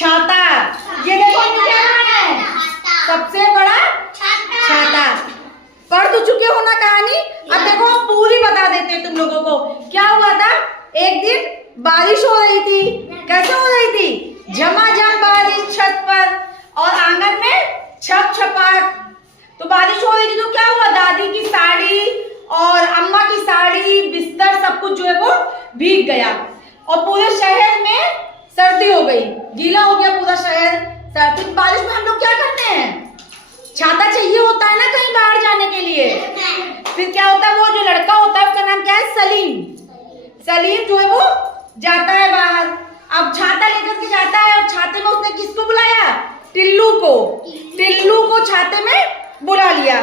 छाता। ये देखो क्या है, सबसे बड़ा छाता। पढ़ तो चुके हो ना कहानी, अब देखो हम पूरी बता देते हैं तुम लोगों को। क्या हुआ था, एक दिन बारिश हो रही थी। कैसे हो रही थी, झमाझम बारिश छत पर और आंगन में छप छपाक। तो बारिश हो रही थी तो क्या हुआ, दादी की साड़ी और अम्मा की साड़ी, बिस्तर, सब कुछ जो है वो भीग गया और पूरे शहर में सर्दी हो गई, गीला हो गया पूरा शहर। सर्दी बारिश में हम लोग क्या करते हैं, छाता चाहिए होता है ना कहीं बाहर जाने के लिए। फिर क्या होता है, वो जो लड़का होता है उसका नाम क्या है, सलीम। सलीम जो है वो जाता है बाहर, अब छाता लेकर के जाता है और छाते में उसने किसको बुलाया, टिल्लू को। टिल्लू को छाते में बुला लिया।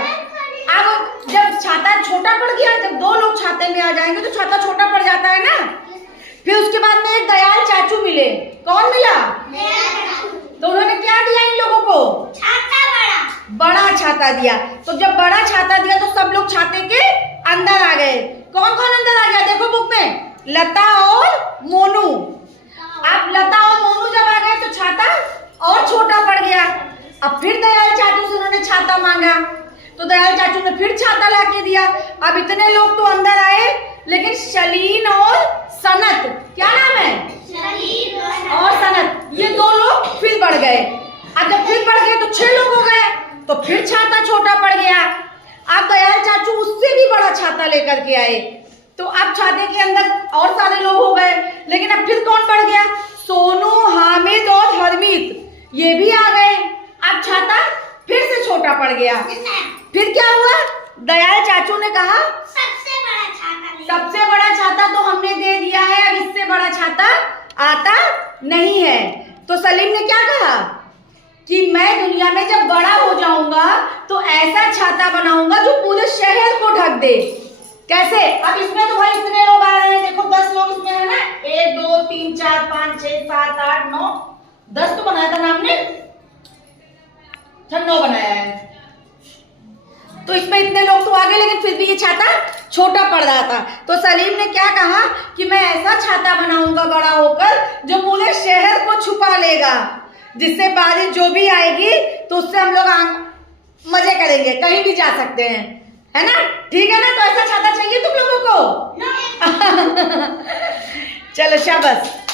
अब जब छाता छोटा पड़ गया, जब दो लोग छाते में आ जाएंगे तो छाता छोटा पड़ जाता है ना। फिर उसके बाद में एक दयाल चाचू मिले। कौन मिला, तो उन्होंने क्या दिया इन लोगों को, बड़ा छाता दिया। तो जब बड़ा छाता दिया तो सब लोग छाते के अंदर आ गए। कौन कौन अंदर आ गया, देखो बुक में, लता और मोनू। अब लता और मोनू जब आ गए तो छाता और छोटा पड़ गया। अब फिर दयाल चाचू से उन्होंने छाता मांगा तो दयाल चाचू ने फिर छाता लाके दिया। अब इतने लोग तो अंदर आए, लेकिन शलीन और सनत, क्या नाम है, और सनत, ये दो लोग फिर बढ़ गए। अब जब फिर बढ़ गए तो 6 लोग हो गए, तो फिर छाता छोटा पड़ गया। अब दयाल चाचू उससे भी बड़ा छाता लेकर के आए, तो अब छाते के अंदर और सारे लोग हो गए। लेकिन अब फिर कौन बढ़ गया, सोनू, हामिद और हरमीत, ये भी आ गए। अब छाता फिर से छोटा पड़ गया। फिर क्या हुआ, दयाल चाचू ने कहा सबसे बड़ा छाता तो हमने दे दिया है, अब इससे बड़ा छाता आता नहीं है। तो सलीम ने क्या कहा कि मैं दुनिया में जब बड़ा हो जाऊंगा तो ऐसा छाता बनाऊंगा जो पूरे शहर को ढक दे। कैसे, अब इसमें तो भाई इतने लोग आ रहे हैं, देखो 10 लोग इसमें है ना, 1 2 3 4 5 6 7 8 9 10 तो बनाया था ना आपने, 9 बनाया है। तो इसमें इतने लोग तो आ गए, लेकिन फिर भी ये छाता छोटा पड़ रहा था। तो सलीम ने क्या कहा कि मैं ऐसा छाता बनाऊंगा बड़ा होकर जो पूरे शहर को छुपा लेगा, जिससे बारिश जो भी आएगी तो उससे हम लोग मजे करेंगे, कहीं भी जा सकते हैं, है ना। ठीक है ना, तो ऐसा छाता चाहिए तुम लोगों को। चलो शाबाश।